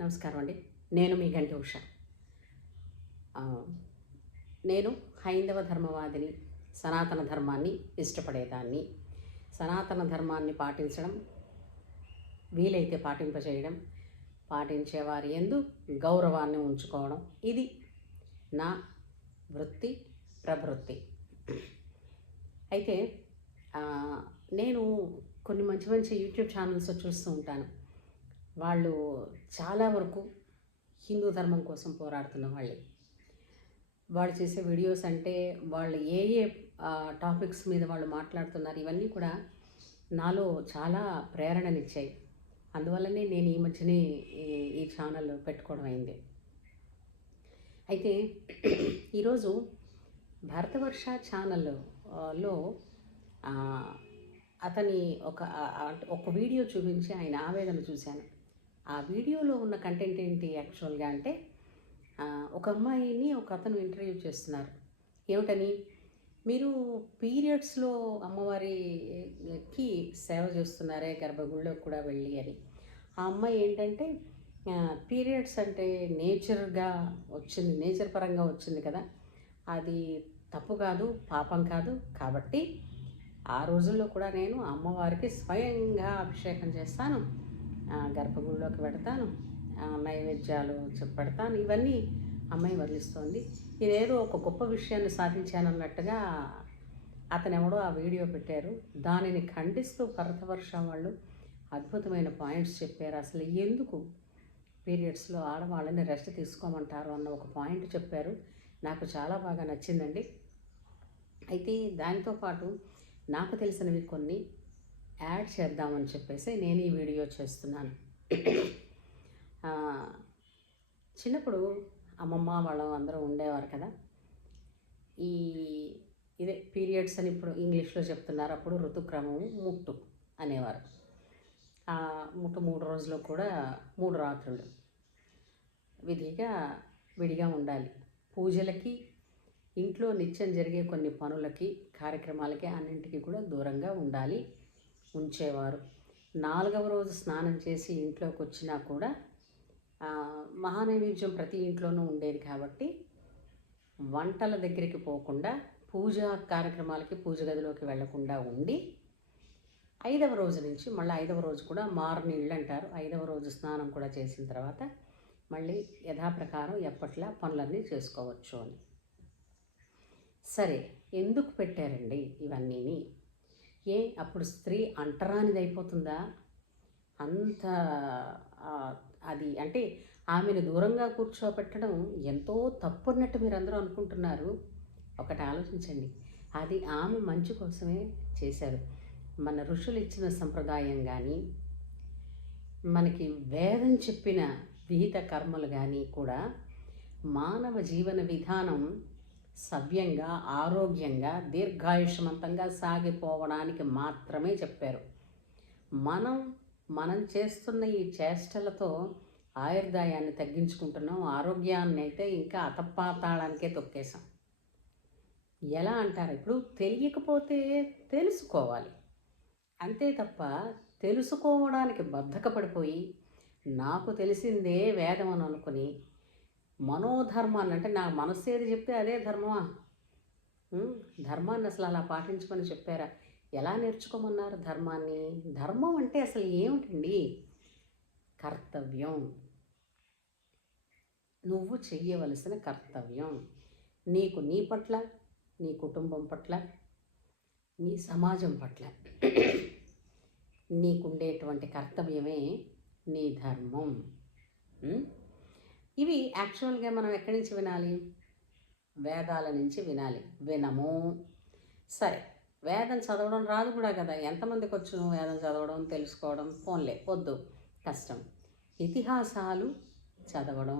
నమస్కారం అండి. నేను మీ గంటి ఉష. నేను హైందవ ధర్మవాదిని. సనాతన ధర్మాన్ని ఇష్టపడేదాన్ని. సనాతన ధర్మాన్ని పాటించడం, వీలైతే పాటింపచేయడం, పాటించేవారి యందు గౌరవాన్ని ఉంచుకోవడం, ఇది నా వృత్తి, ప్రవృత్తి. అయితే నేను కొన్ని మంచి మంచి యూట్యూబ్ ఛానల్స్ చూస్తూ ఉంటాను. వాళ్ళు చాలా వరకు హిందూ ధర్మం కోసం పోరాడుతున్న వాళ్ళే. వాళ్ళు చేసే వీడియోస్ అంటే వాళ్ళు ఏ ఏ టాపిక్స్ మీద వాళ్ళు మాట్లాడుతున్నారు, ఇవన్నీ కూడా నాలో చాలా ప్రేరణనిచ్చాయి. అందువల్లనే నేను ఈ మధ్యనే ఈ ఛానల్ పెట్టుకోవడం అయింది. అయితే ఈరోజు భరతవర్ష ఛానల్లో అతని ఒక వీడియో చూపించి ఆయన ఆవేదన చూశాను. ఆ వీడియోలో ఉన్న కంటెంట్ ఏంటి యాక్చువల్గా అంటే, ఒక అమ్మాయిని ఒక అతను ఇంటర్వ్యూ చేస్తున్నారు. ఏమిటని, మీరు పీరియడ్స్లో అమ్మవారికి సేవ చేస్తున్నారే గర్భగుడిలో కూడా వెళ్ళి అని. ఆ అమ్మాయి ఏంటంటే, పీరియడ్స్ అంటే నేచర్గా వచ్చింది, నేచర్ పరంగా వచ్చింది కదా, అది తప్పు కాదు, పాపం కాదు. కాబట్టి ఆ రోజుల్లో కూడా నేను అమ్మవారికి స్వయంగా అభిషేకం చేస్తాను, గర్భగుడిలోకి పెడతాను, నైవేద్యాలు పెడతాను, ఇవన్నీ అమ్మాయి వర్ణిస్తోంది. ఇదేదో ఒక గొప్ప విషయాన్ని సాధించానన్నట్టుగా అతనెవడో ఆ వీడియో పెట్టారు. దానిని ఖండిస్తూ భరతవర్ష వాళ్ళు అద్భుతమైన పాయింట్స్ చెప్పారు. అసలు ఎందుకు పీరియడ్స్లో ఆడవాళ్ళని రెస్ట్ తీసుకోమంటారు అన్న ఒక పాయింట్ చెప్పారు. నాకు చాలా బాగా నచ్చిందండి. అయితే దానితో పాటు నాకు తెలిసినవి కొన్ని యాడ్ చేద్దామని చెప్పేసి నేను ఈ వీడియో చేస్తున్నాను. చిన్నప్పుడు అమ్మమ్మ వాళ్ళు అందరూ ఉండేవారు కదా, ఇదే పీరియడ్స్ అని ఇప్పుడు ఇంగ్లీష్లో చెప్తున్నారు, అప్పుడు ఋతుక్రమం ముట్టు అనేవారు. ముట్టు 3 రోజులు కూడా 3 రాత్రులు విధిగా విడిగా ఉండాలి. పూజలకి, ఇంట్లో నిత్యం జరిగే కొన్ని పనులకి, కార్యక్రమాలకి, అన్నింటికి కూడా దూరంగా ఉంచేవారు. 4వ రోజు స్నానం చేసి ఇంట్లోకి వచ్చినా కూడా మహానైవేద్యం ప్రతి ఇంట్లోనూ ఉండేది కాబట్టి వంటల దగ్గరికి పోకుండా, పూజా కార్యక్రమాలకి పూజ గదిలోకి వెళ్లకుండా ఉండి 5వ రోజు నుంచి మళ్ళీ 5వ రోజు కూడా మారునీళ్ళు అంటారు, 5వ రోజు స్నానం కూడా చేసిన తర్వాత మళ్ళీ యథాప్రకారం ఎప్పట్లా పనులన్నీ చేసుకోవచ్చు అని. సరే, ఎందుకు పెట్టారండి ఇవన్నీని? అప్పుడు స్త్రీ అంటరానిది అయిపోతుందా? అంత అది అంటే ఆమెను దూరంగా కూర్చోబెట్టడం ఎంతో తప్పు అన్నట్టు మీరు అందరూ అనుకుంటున్నారు. ఒకటి ఆలోచించండి, అది ఆమె మంచి కోసమే చేశారు. మన ఋషులు ఇచ్చిన సంప్రదాయం కానీ, మనకి వేదం చెప్పిన విహిత కర్మలు కానీ కూడా మానవ జీవన విధానం సవ్యంగా, ఆరోగ్యంగా, దీర్ఘాయుష్మంతంగా సాగిపోవడానికి మాత్రమే చెప్పారు. మనం చేస్తున్న ఈ చేష్టలతో ఆయుర్దాయాన్ని తగ్గించుకుంటున్నాం, ఆరోగ్యాన్ని అయితే ఇంకా అతపాతాళానికే తొక్కేసాం. ఎలా అంటారు, ఇప్పుడు తెలియకపోతే తెలుసుకోవాలి అంతే తప్ప, తెలుసుకోవడానికి బద్ధకపడిపోయి నాకు తెలిసిందే వేదం అని అనుకుని మనోధర్మాన్ని, అంటే నా మనస్సు ఏది చెప్తే అదే ధర్మమా? ధర్మాన్ని అసలు అలా పాటించమని చెప్పారా? ఎలా నేర్చుకోమన్నారు ధర్మాన్ని? ధర్మం అంటే అసలు ఏమిటండి? కర్తవ్యం, నువ్వు చెయ్యవలసిన కర్తవ్యం. నీకు నీ పట్ల, నీ కుటుంబం పట్ల, నీ సమాజం పట్ల నీకుండేటువంటి కర్తవ్యమే నీ ధర్మం. ఇవి యాక్చువల్గా మనం ఎక్కడి నుంచి వినాలి? వేదాల నుంచి వినాలి. వినము. సరే, వేదం చదవడం రాదు కూడా కదా, ఎంతమందికి వచ్చును వేదం చదవడం, తెలుసుకోవడం? ఫోన్లే, వద్దు, కష్టం. ఇతిహాసాలు చదవడం,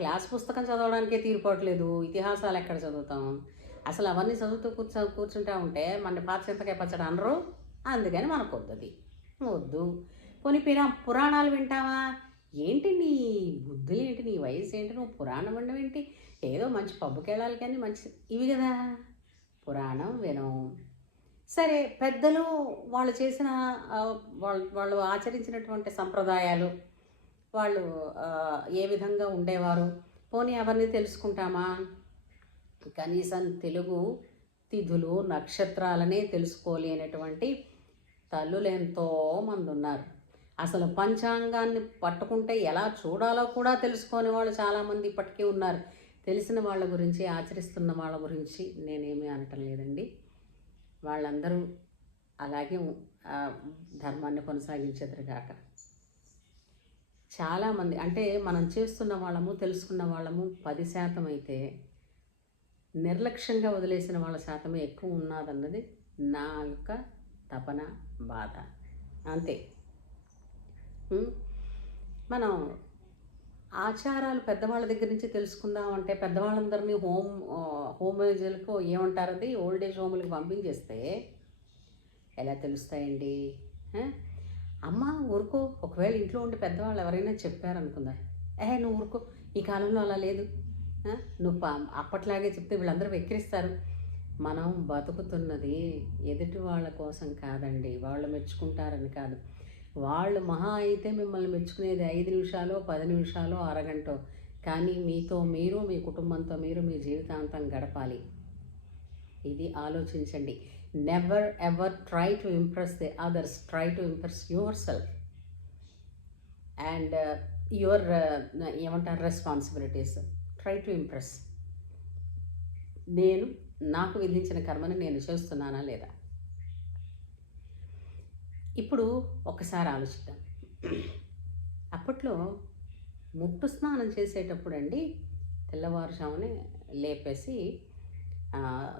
క్లాస్ పుస్తకం చదవడానికే తీరుకోవట్లేదు, ఇతిహాసాలు ఎక్కడ చదువుతాం? అసలు అవన్నీ చదువుతూ కూర్చుంటా ఉంటే మన పాత చింతకాయ పచ్చడి అనరు, అందుకని మనకు వద్దు, వద్దు. కొన్ని పురాణాలు వింటావా? ఏంటి నీ బుద్ధులు ఏంటి, నీ వయసు ఏంటి, నువ్వు పురాణం వినడం ఏంటి? ఏదో మంచి పబ్బుకి వెళ్ళాలి కానీ మంచి ఇవి కదా, పురాణం వినం. సరే, పెద్దలు వాళ్ళు చేసిన వాళ్ళు ఆచరించినటువంటి సంప్రదాయాలు, వాళ్ళు ఏ విధంగా ఉండేవారు, పోనీ అవన్నీ తెలుసుకుంటామా? కనీసం తెలుగు తిథులు నక్షత్రాలనే తెలుసుకోలేనటువంటి తల్లులు ఎంతోమంది ఉన్నారు. అసలు పంచాంగాన్ని పట్టుకుంటే ఎలా చూడాలో కూడా తెలుసుకొని వాళ్ళు చాలామంది ఇప్పటికీ ఉన్నారు. తెలిసిన వాళ్ళ గురించి, ఆచరిస్తున్న వాళ్ళ గురించి నేనేమీ అనటం లేదండి. వాళ్ళందరూ అలాగే ధర్మాన్ని కొనసాగించేద్దరుగాక. చాలామంది అంటే మనం చేస్తున్న వాళ్ళము, తెలుసుకున్న వాళ్ళము 10% అయితే నిర్లక్ష్యంగా వదిలేసిన వాళ్ళ శాతమే ఎక్కువ ఉన్నదన్నది నా యొక్క తపన, బాధ. అంతే. మనం ఆచారాలు పెద్దవాళ్ళ దగ్గర నుంచి తెలుసుకుందాం అంటే పెద్దవాళ్ళందరినీ హోమేజ్లకు ఏమంటారు, అది ఓల్డ్ ఏజ్ హోమ్లకు పంపించేస్తే ఎలా తెలుస్తాయండి? అమ్మ ఊరుకో, ఒకవేళ ఇంట్లో ఉండి పెద్దవాళ్ళు ఎవరైనా చెప్పారనుకుందా, నువ్వు ఊరుకో, ఈ కాలంలో అలా లేదు, నువ్వు అప్పట్లాగే చెప్తే వీళ్ళందరూ వెక్కిరిస్తారు. మనం బతుకుతున్నది ఎదుటి వాళ్ళ కోసం కాదండి, వాళ్ళు మెచ్చుకుంటారని కాదు. వాళ్ళు మహా అయితే మిమ్మల్ని మెచ్చుకునేది 5 నిమిషాలు, 10 నిమిషాలు, అరగంట. కానీ మీతో మీరు, మీ కుటుంబంతో మీరు మీ జీవితాంతం గడపాలి. ఇది ఆలోచించండి. Never ever try to impress the others, try to impress your self and your ఏమంటారు రెస్పాన్సిబిలిటీస్. Try to impress. నేను నాకు విధించిన కర్మని నేను చేస్తున్నానా లేదా? ఇప్పుడు ఒకసారి ఆలోచిద్దాం. అప్పట్లో ముట్టు స్నానం చేసేటప్పుడు అండి, తెల్లవారుజామునే లేపేసి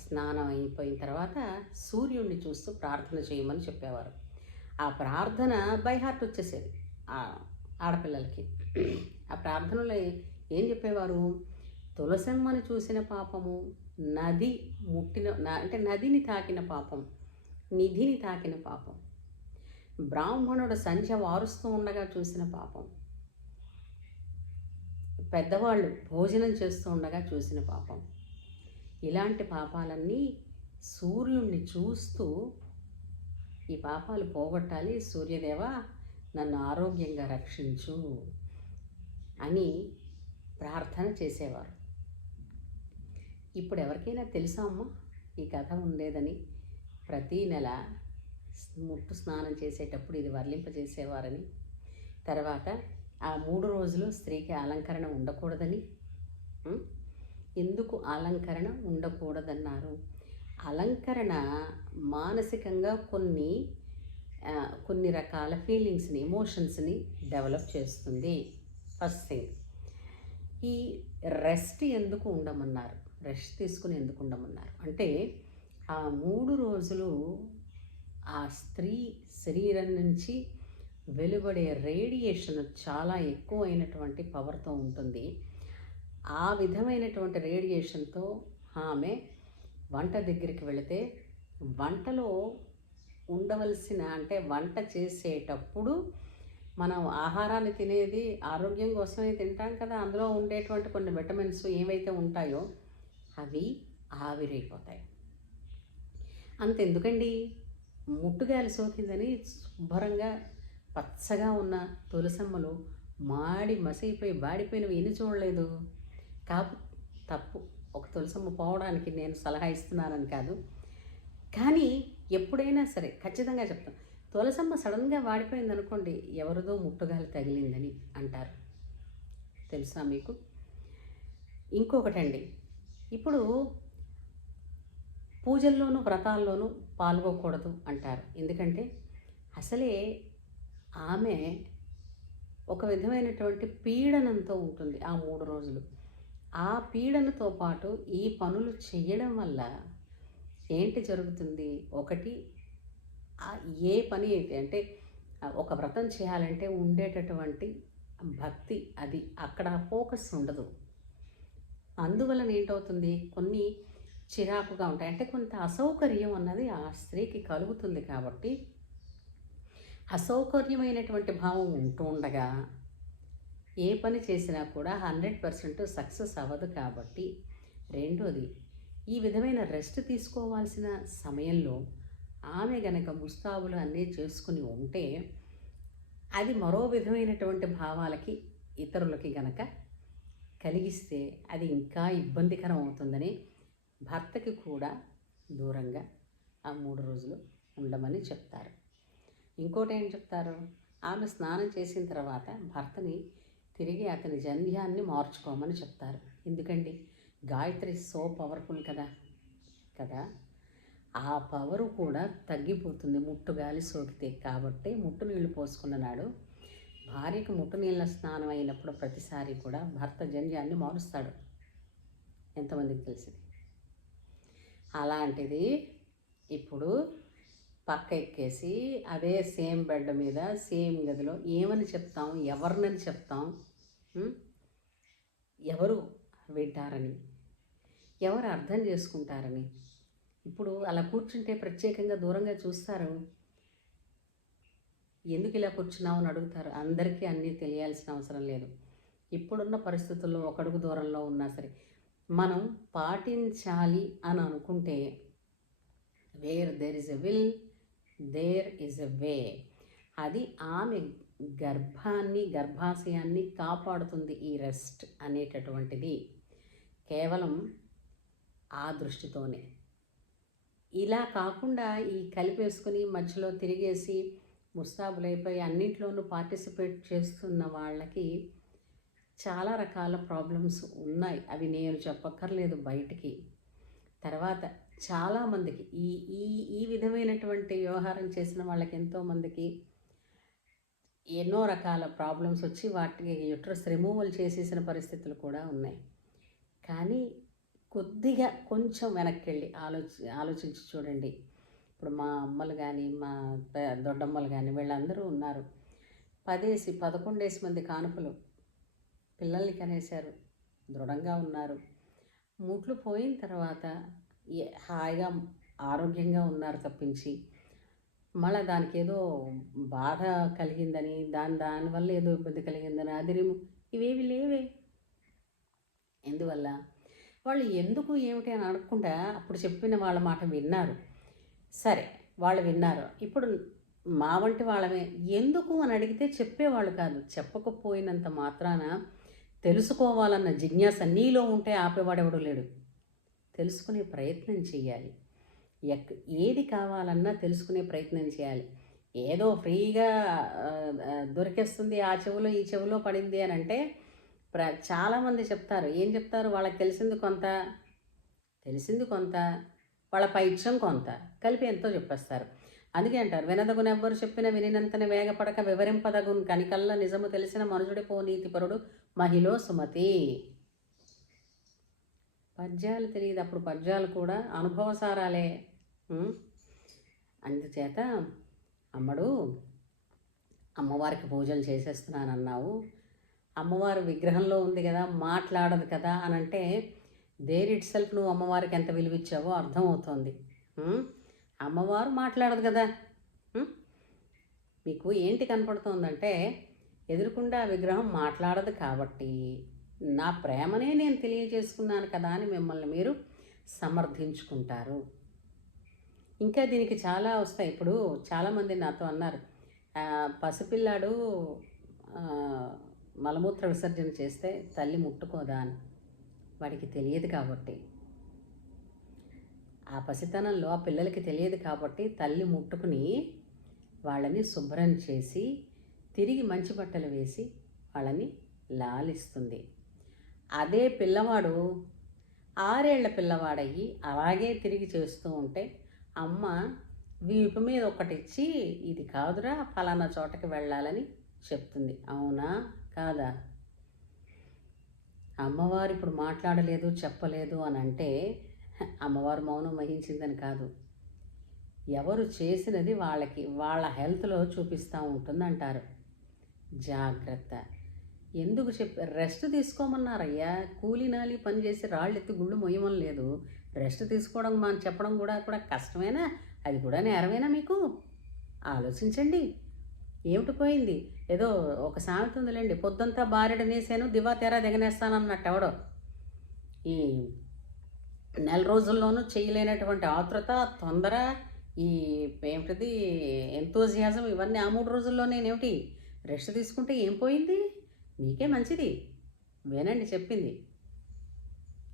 స్నానం అయిపోయిన తర్వాత సూర్యుడిని చూస్తూ ప్రార్థన చేయమని చెప్పేవారు. ఆ ప్రార్థన బై హార్ట్ వచ్చేసేది ఆడపిల్లలకి. ఆ ప్రార్థనలో ఏం చెప్పేవారు? తులసమ్మని చూసిన పాపము, నది ముట్టిన అంటే నదిని తాకిన పాపం, నిధిని తాకిన పాపం, బ్రాహ్మణుడు సంధ్య వారుస్తూ ఉండగా చూసిన పాపం, పెద్దవాళ్ళు భోజనం చేస్తూ ఉండగా చూసిన పాపం, ఇలాంటి పాపాలన్నీ సూర్యుడిని చూస్తూ ఈ పాపాలు పోగొట్టాలి, సూర్యదేవ నన్ను ఆరోగ్యంగా రక్షించు అని ప్రార్థన చేసేవారు. ఇప్పుడు ఎవరికైనా తెలుసా అమ్మ ఈ కథ ఉండేదని? ప్రతీ నెల ముట్టు స్నానం చేసేటప్పుడు ఇది వర్లింపజేసేవారని, తర్వాత ఆ 3 రోజులు స్త్రీకి అలంకరణ ఉండకూడదని. ఎందుకు అలంకరణ ఉండకూడదన్నారు? అలంకరణ మానసికంగా కొన్ని రకాల ఫీలింగ్స్ని, ఎమోషన్స్ని డెవలప్ చేస్తుంది. First thing. ఈ రెస్ట్ ఎందుకు ఉండమన్నారు? రెస్ట్ తీసుకుని ఎందుకు ఉండమన్నారు అంటే, ఆ 3 రోజులు ఆ స్త్రీ శరీరం నుంచి వెలువడే రేడియేషన్ చాలా ఎక్కువైనటువంటి పవర్తో ఉంటుంది. ఆ విధమైనటువంటి రేడియేషన్తో ఆమె వంట దగ్గరికి వెళితే వంటలో ఉండవలసిన అంటే వంట చేసేటప్పుడు మనం ఆహారాన్ని తినేది ఆరోగ్యం కోసమే తింటాం కదా, అందులో ఉండేటువంటి కొన్ని విటమిన్స్ ఏవైతే ఉంటాయో అవి ఆవిరైపోతాయి. అంతెందుకండి, ముట్టుగాలి సోకిందని శుభ్రంగా పచ్చగా ఉన్న తులసమ్మలు మాడి మసైపోయి వాడిపోయినవి ఎన్ని చూడలేదు? తప్పు ఒక తులసమ్మ పోవడానికి నేను సలహా ఇస్తున్నానని కాదు, కానీ ఎప్పుడైనా సరే ఖచ్చితంగా చెప్తాను, తులసమ్మ సడన్గా వాడిపోయింది అనుకోండి, ఎవరిదో ముట్టుగాలి తగిలిందని అంటారు. తెలుసా మీకు? ఇంకొకటండి, ఇప్పుడు పూజల్లోనూ వ్రతాల్లోనూ పాల్గొకూడదు అంటారు. ఎందుకంటే అసలే ఆమె ఒక విధమైనటువంటి పీడనంతో ఉంటుంది ఆ 3 రోజులు. ఆ పీడనతో పాటు ఈ పనులు చేయడం వల్ల ఏంటి జరుగుతుంది? ఒకటి, ఏ పని అయితే అంటే ఒక వ్రతం చేయాలంటే ఉండేటటువంటి భక్తి, అది అక్కడ ఫోకస్ ఉండదు. అందువలన ఏంటవుతుంది? కొన్ని చిరాకుగా ఉంటాయి, అంటే కొంత అసౌకర్యం అన్నది ఆ స్త్రీకి కలుగుతుంది. కాబట్టి అసౌకర్యమైనటువంటి భావం ఉంటూ ఉండగా ఏ పని చేసినా కూడా 100% సక్సెస్ అవ్వదు. కాబట్టి రెండోది, ఈ విధమైన రెస్ట్ తీసుకోవాల్సిన సమయంలో ఆమె గనక ముస్తాబులు అన్నీ చేసుకుని ఉంటే అది మరో విధమైనటువంటి భావాలకి ఇతరులకి గనక కలిగిస్తే అది ఇంకా ఇబ్బందికరం అవుతుందని భర్తకి కూడా దూరంగా ఆ 3 రోజులు ఉండమని చెప్తారు. ఇంకోటి ఏం చెప్తారు, ఆమె స్నానం చేసిన తర్వాత భర్తని తిరిగి అతని జంధ్యాన్ని మార్చుకోమని చెప్తారు. ఎందుకండి, గాయత్రి సో పవర్ఫుల్ కదా. ఆ పవరు కూడా తగ్గిపోతుంది ముట్టు గాలి సోకితే. కాబట్టి ముట్టు నీళ్లు పోసుకున్న నాడు భార్యకు ముట్టు నీళ్ళ స్నానం అయినప్పుడు ప్రతిసారి కూడా భర్త జంధ్యాన్ని మారుస్తాడు. ఎంతమందికి తెలిసింది? అలాంటిది ఇప్పుడు పక్క ఎక్కేసి అదే సేమ్ బెడ్ మీద సేమ్ గదిలో ఏమని చెప్తాం, ఎవరినని చెప్తాం, ఎవరు వింటారని, ఎవరు అర్థం చేసుకుంటారని. ఇప్పుడు అలా కూర్చుంటే ప్రత్యేకంగా దూరంగా చూస్తారు. ఎందుకు ఇలా కూర్చున్నావు అని అడుగుతారు. అందరికీ అన్నీ తెలియాల్సిన అవసరం లేదు. ఇప్పుడున్న పరిస్థితుల్లో ఒకడుగు దూరంలో ఉన్నా సరే మనం పాటించాలి అని అనుకుంటే where there is a will there is a way. అది ఆమె గర్భాశయాన్ని కాపాడుతుంది ఈ రెస్ట్ అనేటటువంటిది కేవలం ఆ దృష్టితోనే. ఇలా కాకుండా ఈ కలిపేసుకుని మధ్యలో తిరిగేసి ముస్తాబులైపోయి అన్నింటిలోనూ పార్టిసిపేట్ చేస్తున్న వాళ్ళకి చాలా రకాల ప్రాబ్లమ్స్ ఉన్నాయి. అవి నేను చెప్పక్కర్లేదు బయటికి. తర్వాత చాలామందికి ఈ ఈ ఈ విధమైనటువంటి వ్యవహారం చేసిన వాళ్ళకి ఎంతోమందికి ఎన్నో రకాల ప్రాబ్లమ్స్ వచ్చి వాటికి యూట్రస్ రిమూవల్ చేసేసిన పరిస్థితులు కూడా ఉన్నాయి. కానీ కొద్దిగా కొంచెం వెనక్కి వెళ్ళి ఆలోచించి చూడండి. ఇప్పుడు మా అమ్మలు కానీ మా దొడ్డమ్మలు కానీ వీళ్ళందరూ ఉన్నారు. 11 మంది కానుకలు పిల్లల్ని కనేశారు, దృఢంగా ఉన్నారు. మూట్లు పోయిన తర్వాత హాయిగా ఆరోగ్యంగా ఉన్నారు తప్పించి మళ్ళీ దానికి ఏదో బాధ కలిగిందని దానివల్ల ఏదో ఇబ్బంది కలిగిందని ఇవేవి లేవే. ఎందువల్ల వాళ్ళు ఎందుకు ఏమిటి అని అడగకుండా అప్పుడు చెప్పిన వాళ్ళ మాట విన్నారు. సరే, వాళ్ళు విన్నారు. ఇప్పుడు మా వంటి వాళ్ళమే ఎందుకు అని అడిగితే చెప్పేవాళ్ళు కాదు. చెప్పకపోయినంత మాత్రాన తెలుసుకోవాలన్న జిజ్ఞాస నీలో ఉంటే ఆపేవాడెవడూ లేడు. తెలుసుకునే ప్రయత్నం చేయాలి. ఏది కావాలన్నా తెలుసుకునే ప్రయత్నం చేయాలి. ఏదో ఫ్రీగా దొరికేస్తుంది ఆ చెవిలో ఈ చెవిలో పడింది అని అంటే చాలామంది చెప్తారు. ఏం చెప్తారు? వాళ్ళకి తెలిసింది కొంత వాళ్ళ పైత్యం కొంత కలిపి ఎంతో చెప్పేస్తారు. అందుకే అంటారు, వినదగునెవ్వరు చెప్పిన వినినంతనే వేగపడక వివరింపదగున్ కనికల్ల నిజము తెలిసిన మనుజుడి నీతిపరుడు మహిళ సుమతి. పద్యాలు తెలియదు, అప్పుడు పద్యాలు కూడా అనుభవసారాలే. అందుచేత అమ్మవారికి పూజలు చేసేస్తున్నానన్నావు, అమ్మవారు విగ్రహంలో ఉంది కదా, మాట్లాడదు కదా అని అంటే దేర్ ఇట్ సెల్ఫ్ నువ్వు అమ్మవారికి ఎంత విలువిచ్చావో అర్థమవుతోంది. అమ్మవారు మాట్లాడదు కదా. మీకు ఏంటి కనపడుతోందంటే ఎదురుకుండా విగ్రహం మాట్లాడదు కాబట్టి నా ప్రేమనే నేను తెలియజేసుకున్నాను కదా అని మిమ్మల్ని మీరు సమర్థించుకుంటారు. ఇంకా దీనికి చాలా వస్తాయి. ఇప్పుడు చాలామంది నాతో అన్నారు, పసిపిల్లాడు మలమూత్ర విసర్జన చేస్తే తల్లి ముట్టుకోదా అని. వాడికి తెలియదు కాబట్టి, ఆ పసితనంలో ఆ పిల్లలకి తెలియదు కాబట్టి తల్లి ముట్టుకుని వాళ్ళని శుభ్రం చేసి తిరిగి మంచి బట్టలు వేసి వాళ్ళని లాలిస్తుంది. అదే పిల్లవాడు 6 ఏళ్ల పిల్లవాడయ్యి అలాగే తిరిగి చేస్తూ ఉంటే అమ్మ వీపు మీద ఒకటిచ్చి ఇది కాదురా ఫలానా చోటకి వెళ్ళాలని చెప్తుంది. అవునా కాదా? అమ్మవారు ఇప్పుడు మాట్లాడలేదు చెప్పలేదు అని అంటే అమ్మవారు మౌనం వహించిందని కాదు. ఎవరు చేసినది వాళ్ళ హెల్త్లో చూపిస్తూ ఉంటుందంటారు. జాగ్రత్త. ఎందుకు రెస్ట్ తీసుకోమన్నారయ్యా. కూలినాలి పని చేసి రాళ్ళు ఎత్తి గుళ్ళు మొయ్యమని లేదు. రెస్ట్ తీసుకోవడం మనం చెప్పడం కూడా కష్టమేనా? అది కూడా నేరమేనా? మీకు ఆలోచించండి. ఏమిటి పోయింది? ఏదో ఒక సామెత ఉందిలేండి, పొద్దంతా బారెడనేసాను దివా తెరా దిగనేస్తానన్నట్టు ఎవడో. ఈ 4 రోజుల్లోనూ చేయలేనటువంటి ఆతృత, తొందర, ఈ ఏమిటిది ఎంతోజియాజం, ఇవన్నీ ఆ 3 రోజుల్లోనేనేమిటి రెస్ట్ తీసుకుంటే ఏం పోయింది? మీకే మంచిది. వినండి చెప్పింది.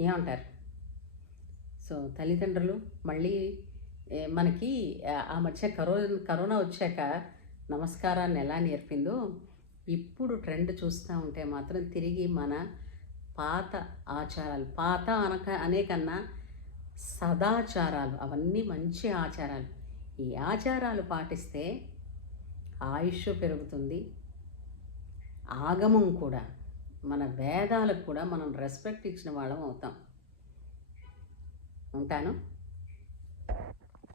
ఏమంటారు? సో తల్లిదండ్రులు మళ్ళీ మనకి ఆ మధ్య కరోనా వచ్చాక నమస్కారాన్ని ఎలా నేర్పిందో, ఇప్పుడు ట్రెండ్ చూస్తూ ఉంటే మాత్రం తిరిగి మన పాత ఆచారాలు, పాత అనే కన్నా సదాచారాలు, అవన్నీ మంచి ఆచారాలు. ఈ ఆచారాలు పాటిస్తే ఆయుష్ పెరుగుతుంది. ఆగమం కూడా, మన వేదాలకు కూడా మనం రెస్పెక్ట్ ఇచ్చిన వాళ్ళం అవుతాం. ఉంటాను.